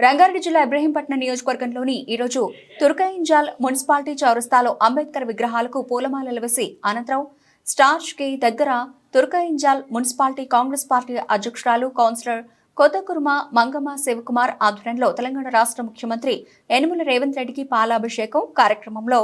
రంగారెడ్డి జిల్లా ఇబ్రహీంపట్నం నియోజకవర్గంలోని ఈరోజు తుర్కయింజాల్ మున్సిపాలిటీ చౌరస్తాలో అంబేద్కర్ విగ్రహాలకు పూలమాలలు వేసి అనంతరం స్టార్చ్ కి దగ్గర తుర్కయింజాల్ మున్సిపాలిటీ కాంగ్రెస్ పార్టీ అధ్యక్షురాలు కౌన్సిలర్ కొత్తకుర్మ మంగమ్మ శివకుమార్ ఆధ్వర్యంలో తెలంగాణ రాష్ట్ర ముఖ్యమంత్రి యనమల రేవంత్ రెడ్డికి పాలాభిషేకం కార్యక్రమంలో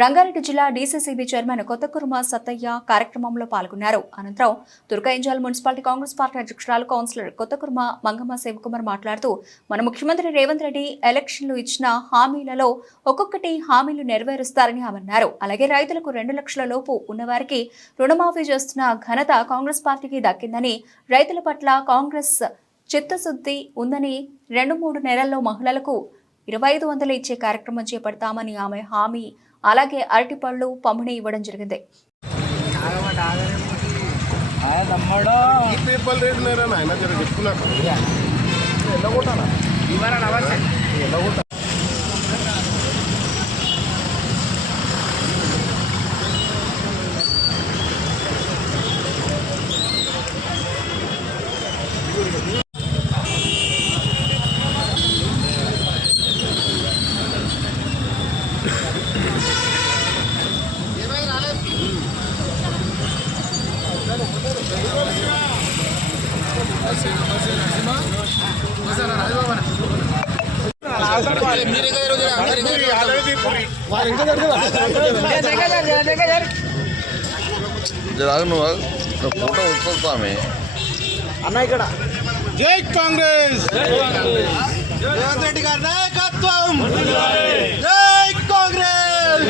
రంగారెడ్డి జిల్లా డీసీసీబీ చైర్మన్ కొత్తకుర్మ సత్తయ్య కార్యక్రమంలో పాల్గొన్నారు. అనంతరం తుర్కయింజాల్ మున్సిపాలిటీ కాంగ్రెస్ పార్టీ అధ్యక్షురాలు కౌన్సిలర్ కొత్తకుర్మ మంగమ్మ శివకుమార్ మాట్లాడుతూ మన ముఖ్యమంత్రి రేవంత్ రెడ్డి ఎలక్షన్లు ఇచ్చిన హామీలలో ఒక్కొక్కటి హామీలు నెరవేరుస్తారని అన్నారు. అలాగే రైతులకు 2 లక్షల లోపు ఉన్నవారికి రుణమాఫీ చేస్తున్న ఘనత కాంగ్రెస్ పార్టీకి దక్కిందని, రైతుల పట్ల కాంగ్రెస్ చిత్తశుద్ధి ఉందని, 2-3 నెలల్లో మహిళలకు 2500 ఇచ్చే కార్యక్రమం చేపడతామని ఆమె హామీ, అలాగే అరటిపళ్ళు పంపిణీ ఇవ్వడం జరిగింది. అన్న ఇక్కడ జై కాంగ్రెస్, రేవంత్ రెడ్డి గారి నాయకత్వం, జై కాంగ్రెస్.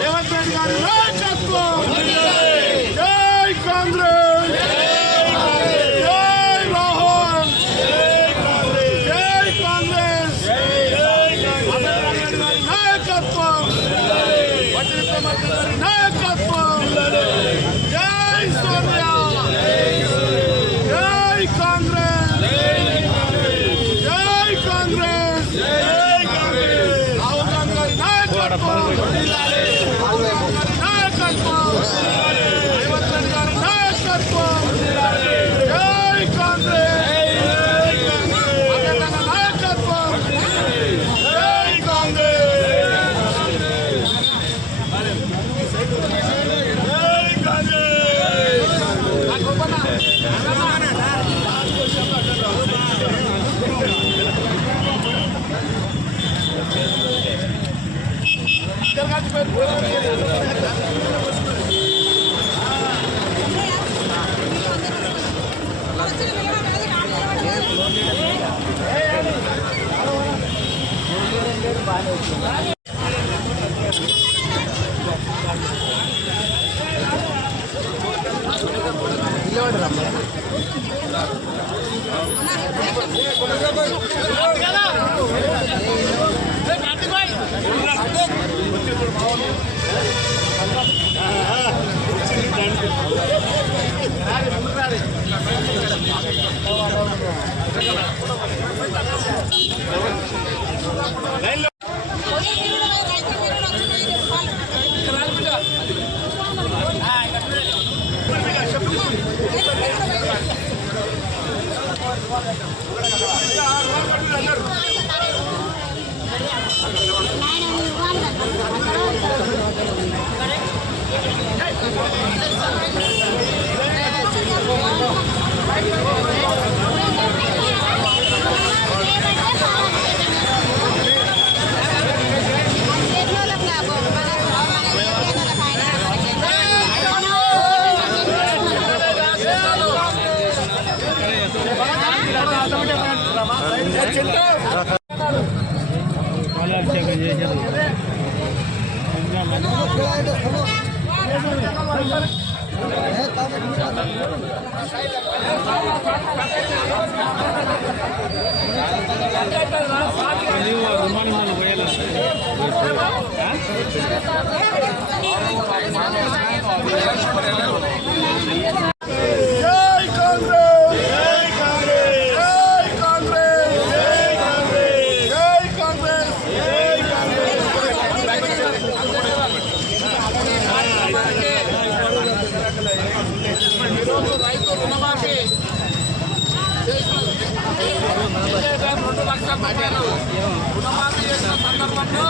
రేవంత్ రెడ్డి గారి నాయకత్వం, జై కాంగ్రెస్, జై రాహుల్, జై కాంగ్రెస్, నాయకత్వం, నాయకత్వం, జై సోనియా, జై కాంగ్రెస్, జై కాంగ్రెస్, రాహుల్ గాంధీ గారి నాయకత్వం, నాయకత్వం, రేవంత్ రెడ్డి గారి నాయకత్వం, జై కాంగ్రెస్, నాయకత్వం, జై కాంగ్రెస్, జై కాంగ్రెస్, రుణమాఫీ చేసిన సందర్భంలో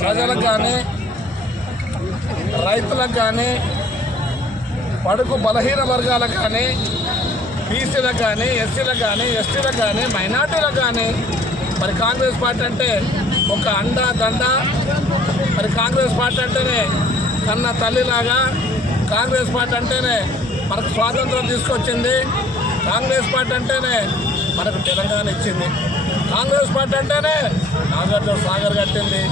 ప్రజలకు కానీ రైతులకు కానీ బడుగు బలహీన వర్గాలకు కానీ బీసీలకు కానీ ఎస్సీలకు కానీ ఎస్టీలకు కానీ మైనార్టీలకు కానీ మరి కాంగ్రెస్ పార్టీ అంటే ఒక అండ దండ. మరి కాంగ్రెస్ పార్టీ అంటేనే కన్న తల్లిలాగా, కాంగ్రెస్ పార్టీ అంటేనే మనకు స్వాతంత్రం తీసుకొచ్చింది, కాంగ్రెస్ పార్టీ అంటేనే మనకు తెలంగాణ ఇచ్చింది, కాంగ్రెస్ పార్టీ అంటేనే నాగార్జున సాగర్ కట్టింది,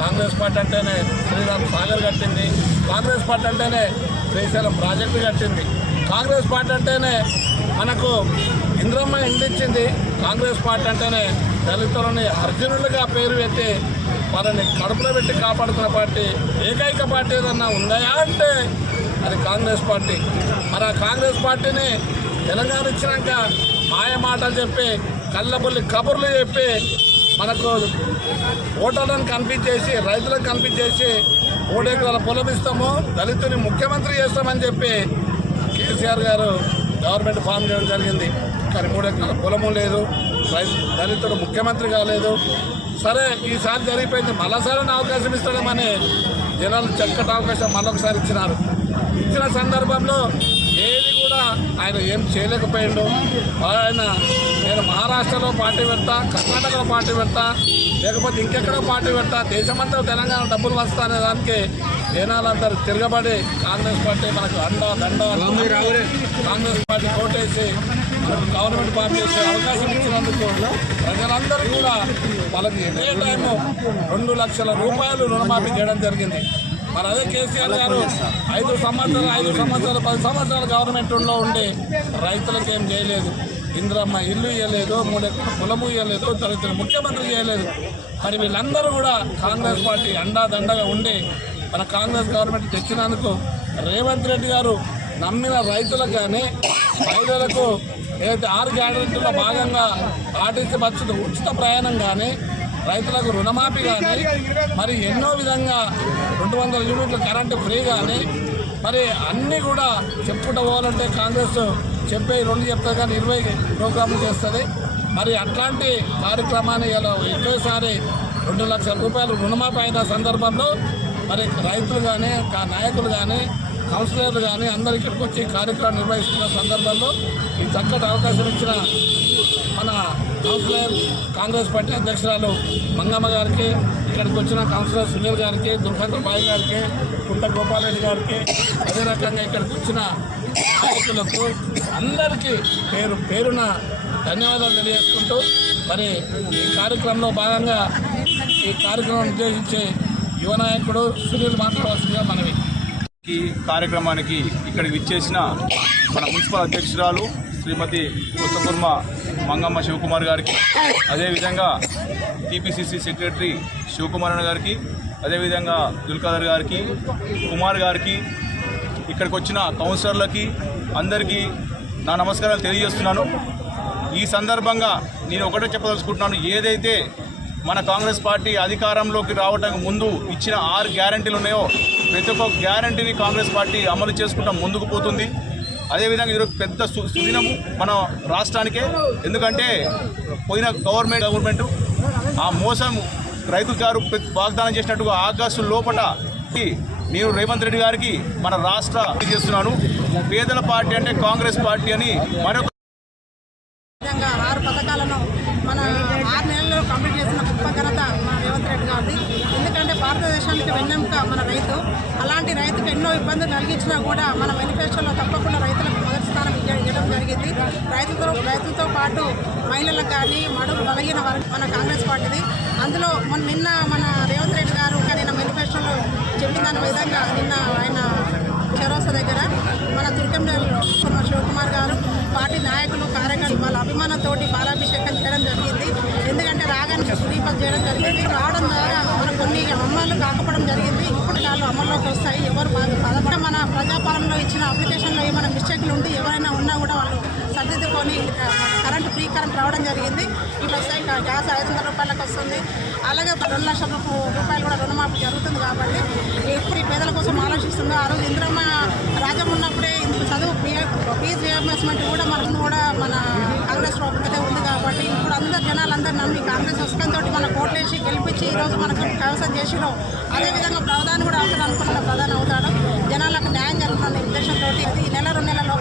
కాంగ్రెస్ పార్టీ అంటేనే శ్రీరామ్ సాగర్ కట్టింది, కాంగ్రెస్ పార్టీ అంటేనే శ్రీశైలం ప్రాజెక్టు కట్టింది, కాంగ్రెస్ పార్టీ అంటేనే మనకు ఇంద్రమ్మ ఇండ్లు ఇచ్చింది, కాంగ్రెస్ పార్టీ అంటేనే దళితులని అర్జునులుగా పేరు పెట్టి వాళ్ళని కడుపులో పెట్టి కాపాడుతున్న పార్టీ ఏకైక పార్టీ ఏదన్నా ఉందా అంటే అది కాంగ్రెస్ పార్టీ. మరి ఆ కాంగ్రెస్ పార్టీని తెలంగాణ ఇచ్చినాక మాయ మాటలు చెప్పి కళ్ళబుల్లి కబుర్లు చెప్పి మనకు ఓటర్లను కనిపించేసి రైతులకు కనిపించేసి 3 ఎకరాల పొలం ఇస్తాము, దళితుని ముఖ్యమంత్రి చేస్తామని చెప్పి కేసీఆర్ గారు గవర్నమెంట్ ఫామ్ చేయడం జరిగింది. కానీ 3 ఎకరాల పొలము లేదు, దళితుడు ముఖ్యమంత్రి కాలేదు. సరే ఈసారి జరిగిపోయింది, మళ్ళీసారి అవకాశం ఇస్తాడమని జనాలు చక్కటి అవకాశం మళ్ళొకసారి ఇచ్చినారు. ఇచ్చిన సందర్భంలో ఏది కూడా ఆయన ఏం చేయలేకపోయిండు. ఆయన నేను మహారాష్ట్రలో పార్టీ పెడతా, కర్ణాటకలో పార్టీ పెడతా, లేకపోతే ఇంకెక్కడో పార్టీ పెడతా, దేశమంతా తెలంగాణ డబ్బులు వస్తా అనే దానికి జనాలందరూ తిరగబడి కాంగ్రెస్ పార్టీ మనకు అండ దండ కాంగ్రెస్ పార్టీ కోటేసి మనకు గవర్నమెంట్ ఫామ్ చేసే అవకాశం ఇచ్చినందుకు ప్రజలందరూ కూడా వాళ్ళకి ఎదే టైము 2 లక్షల రూపాయలు రుణమాఫీ చేయడం జరిగింది. మరి అదే కేసీఆర్ గారు 5 సంవత్సరాలు 10 సంవత్సరాలు గవర్నమెంట్లో ఉండి రైతులకు ఏం చేయలేదు. ఇంద్రమ్మ ఇల్లు ఇవ్వలేదు, 3 ఎకరాల పొలము ఇవ్వలేదు, దళితులు ముఖ్యమంత్రి చేయలేదు. మరి వీళ్ళందరూ కూడా కాంగ్రెస్ పార్టీ అండాదండగా ఉండి మన కాంగ్రెస్ గవర్నమెంట్ తెచ్చినందుకు రేవంత్ రెడ్డి గారు నమ్మిన రైతులకు కానీ మహిళలకు ఏదైతే 6 గ్యారెంటీలో భాగంగా ఆర్టీసీ బస్సు ఉచిత ప్రయాణం కానీ రైతులకు రుణమాఫీ కానీ మరి ఎన్నో విధంగా 200 యూనిట్ల కరెంటు ఫ్రీ కానీ మరి అన్నీ కూడా చెప్పుకుంటూ పోవాలంటే కాంగ్రెస్ చెప్పే 2 చెప్తా కానీ 20 ప్రోగ్రాములు చేస్తుంది. మరి అట్లాంటి కార్యక్రమాన్ని ఇలా ఒకేసారి 2 లక్షల రూపాయలు రుణమాఫీ అయిన సందర్భంలో మరి రైతులు కానీ నాయకులు కానీ కౌన్సిలర్లు కానీ అందరు ఇక్కడికి వచ్చి కార్యక్రమం నిర్వహిస్తున్న సందర్భంలో ఈ చక్కటి అవకాశం ఇచ్చిన మన కౌన్సిలర్ కాంగ్రెస్ పార్టీ అధ్యక్షురాలు మంగమ్మ గారికి, ఇక్కడికి వచ్చిన కౌన్సిలర్ సునీల్ గారికి, దుర్గంధబాయి గారికి, కుంట గోపాలరెడ్డి గారికి, అదే రకంగా ఇక్కడికి వచ్చిన నాయకులకు అందరికీ పేరున ధన్యవాదాలు తెలియజేసుకుంటూ మరి ఈ కార్యక్రమంలో భాగంగా ఈ కార్యక్రమం ఉద్దేశించే యువ నాయకుడు సునీల్ మాట్లాడవలసిందిగా మనవి. ఈ కార్యక్రమానికి ఇక్కడికి విచ్చేసిన మన మున్సిపల్ అధ్యక్షురాలు శ్రీమతి కొత్తకుర్మ మంగమ్మ శివకుమార్ గారికి, అదేవిధంగా టీపీసీసీ సెక్రటరీ శివకుమార్ గారికి, అదేవిధంగా దుల్కాదర్ గారికి, కుమార్ గారికి, ఇక్కడికి వచ్చిన కౌన్సిలర్లకి అందరికీ నా నమస్కారాలు తెలియజేస్తున్నాను. ఈ సందర్భంగా నేను ఒకటే చెప్పదలుచుకుంటున్నాను, ఏదైతే మన కాంగ్రెస్ పార్టీ అధికారంలోకి రావడానికి ముందు ఇచ్చిన 6 గ్యారెంటీలు ఉన్నాయో ప్రతి ఒక్క గ్యారెంటీని కాంగ్రెస్ పార్టీ అమలు చేసుకుంటూ ముందుకు పోతుంది. అదేవిధంగా ఈరోజు పెద్ద సుదినము మన రాష్ట్రానికే. ఎందుకంటే పోయిన గవర్నమెంట్ ఆ మోసం రైతు గారు వాగ్దానం చేసినట్టుగా ఆగస్టు లోపల నేను రేవంత్ రెడ్డి గారికి మన రాష్ట్ర చేస్తున్నాను. పేదల పార్టీ అంటే కాంగ్రెస్ పార్టీ అని మరొక 6 పథకాలను మన 6 నెలల్లో కంప్లీట్ చేసిన గొప్ప ఘనత మన రేవంత్ రెడ్డి గారిది. ఎందుకంటే భారతదేశానికి వెన్నెముక మన రైతు. అలాంటి రైతుకు ఎన్నో ఇబ్బందులు కలిగించినా కూడా మన మేనిఫెస్టోలో తప్పకుండా రైతులకు మొదటి స్థానం ఇవ్వడం జరిగింది. రైతులతో పాటు మహిళలకు కానీ మడుగు బలహీన వర్గం మన కాంగ్రెస్ పార్టీది. అందులో నిన్న మన రేవంత్ రెడ్డి గారు నిన్న మేనిఫెస్టోలో చెప్పిన దాని విధంగా నిన్న ఆయన చౌరస్తా దగ్గర మన తుర్కంలో శివకుమార్ గారు పార్టీ నాయకులు కార్యకర్తలు వాళ్ళ అభిమానంతోటి పాలాభిషేకం చేయడం జరిగింది. ఎందుకంటే రాగానే దీపం చేయడం జరిగింది. రావడం ద్వారా మన కొన్ని అమలు కాకపోవడం జరిగింది. ఇప్పుడు వాళ్ళు అమల్లోకి వస్తాయి. ఎవరు బాధపడ మన ప్రజాపాలనలో ఇచ్చిన అప్లికేషన్లో ఏమైనా మిస్టేక్లు ఉంటే ఎవరైనా ఉన్నా కూడా వాళ్ళు సర్దిద్దుకొని ఫ్రీ కరెంట్ రావడం జరిగింది. ఇట్లా వస్తాయి. గ్యాస్ 500 రూపాయలకు వస్తుంది. అలాగే 2 లక్షల రూపాయలు కూడా రుణమాఫీ జరుగుతుంది. కాబట్టి ఎప్పుడు ఈ పేదల కోసం ఆలోచిస్తుందో ఆ రోజు ఇంద్రమ్మ రాజ్యం ఉన్నప్పుడే చదువు ఫీజు రియంబర్స్మెంట్ కూడా మన కాంగ్రెస్ ప్రభుత్వం ఉంది. కాబట్టి ఇప్పుడు అందరు జనాలందరూ నమ్మి కాంగ్రెస్ హస్తంతో మన కోట్లేసి గెలిపించి ఈరోజు మనకు వ్యవసాయం చేసిరో అదేవిధంగా ప్రధాని కూడా అవుతాడు అనుకుంటున్న ప్రధాని అవుతాడు. జనాలకు న్యాయం జరుగుతున్న ఉద్దేశంతో ఈ నెల 2 నెలల్లో